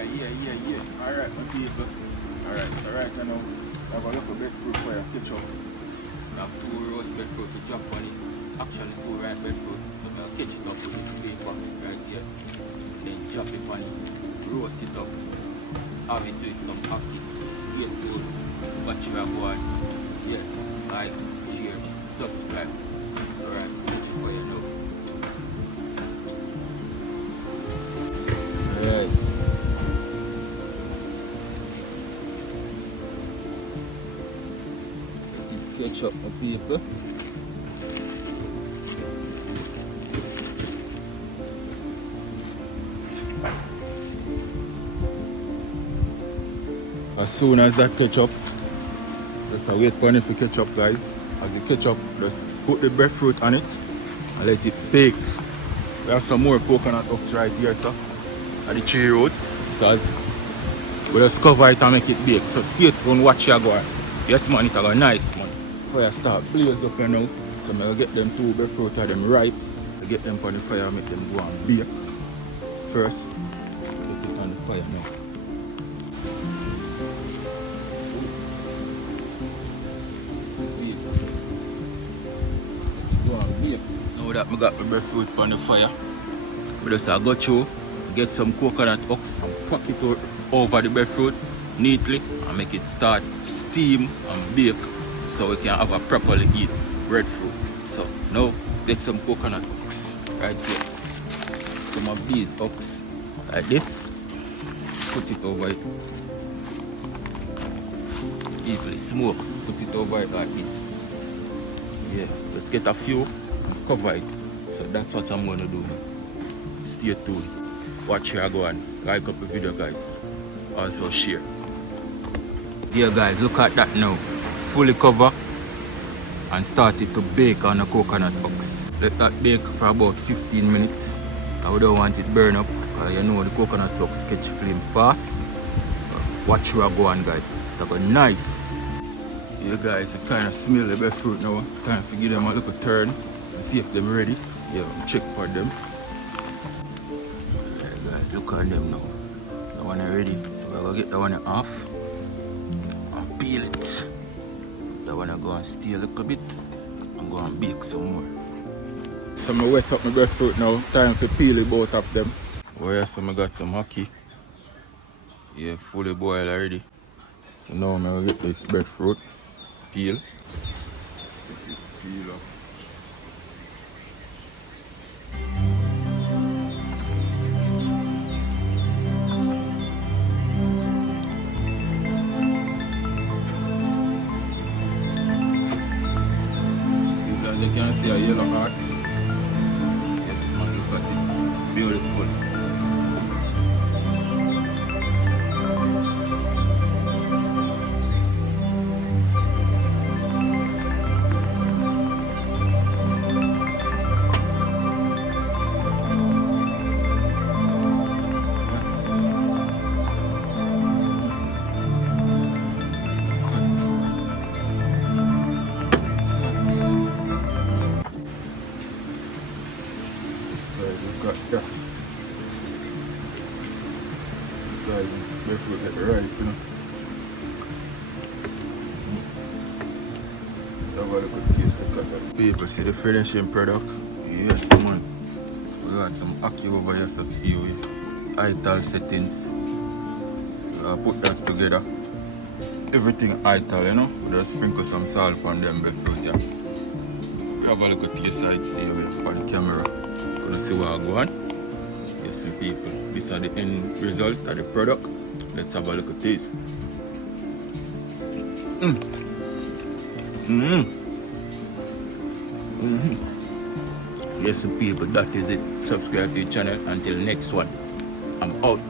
Yeah. Alright, my people. Alright, so right now, I have a little breadfruit for your ketchup. I have 2 roast breadfruit to drop on it. Actually 2 ripe breadfruit. So I'll catch it up with this paper right here. Then drop it on it. Roast it up. Have it with some hockey. Stay tuned. Watch you go on. Yeah. Like, share, subscribe. Alright, catch it for you now. Alright. Ketchup my people. As soon as that ketchup, just wait for it for ketchup, guys. As the ketchup, just put the breadfruit on it and let it bake. We have some more coconut husk right here, so at the tree road. So as we just cover it and make it bake. So stay tuned, watch your go. Yes man, it go nice man. Fire start blaze up here now. So I'll get them 2 breadfruit of them ripe. I get them on the fire and make them go and bake. First, put it on the fire now. Now that I got my breadfruit on the fire, we just go through, get some coconut husk and pack it over the breadfruit neatly and make it start steam and bake so we can have a properly eat breadfruit. So now get some coconut husk right here. Some of these husks like this, put it over it. Evenly smoke, put it over it like this. Yeah, let's get a few, cover it. So that's what I'm gonna do. Stay tuned. Watch here go on. Like up the video, guys. Also share. Yeah guys, look at that now. Fully cover and start it to bake on the coconut husk. Let that bake for about 15 minutes. I don't want it burn up because you know the coconut husk catch flame fast. So watch where I go on, guys. That go nice. Yeah guys, you kind of smell the breadfruit now. Time to give them a little turn and see if they're ready. Yeah, check for them. Yeah guys, look at them now. That one is ready. So we're gonna get that one off and peel it. That one I go and steal a little bit and go and bake some more. So I wet up my breadfruit now. Time to peel it both of them. Oh yeah, so I got some hockey. Yeah, fully boiled already. So now I'm gonna get this breadfruit. Peel. Let it peel up. As you can see a yellow heart. Yes man, look at it. Beautiful. Got that. Guys, breadfruit like right, you know. Have a look at the taste of that. People see the finishing product. Yes man. So we got some hockey over here to see with ital settings. So I put that together. Everything ital, you know. We just sprinkle some salt on them breadfruit, yeah. We have a look at the taste side, see with on the camera. Gonna see what I go on. Yes, people. These are the end result of the product. Let's have a look at this. Yes, people. That is it. Subscribe to the channel. Until next one. I'm out.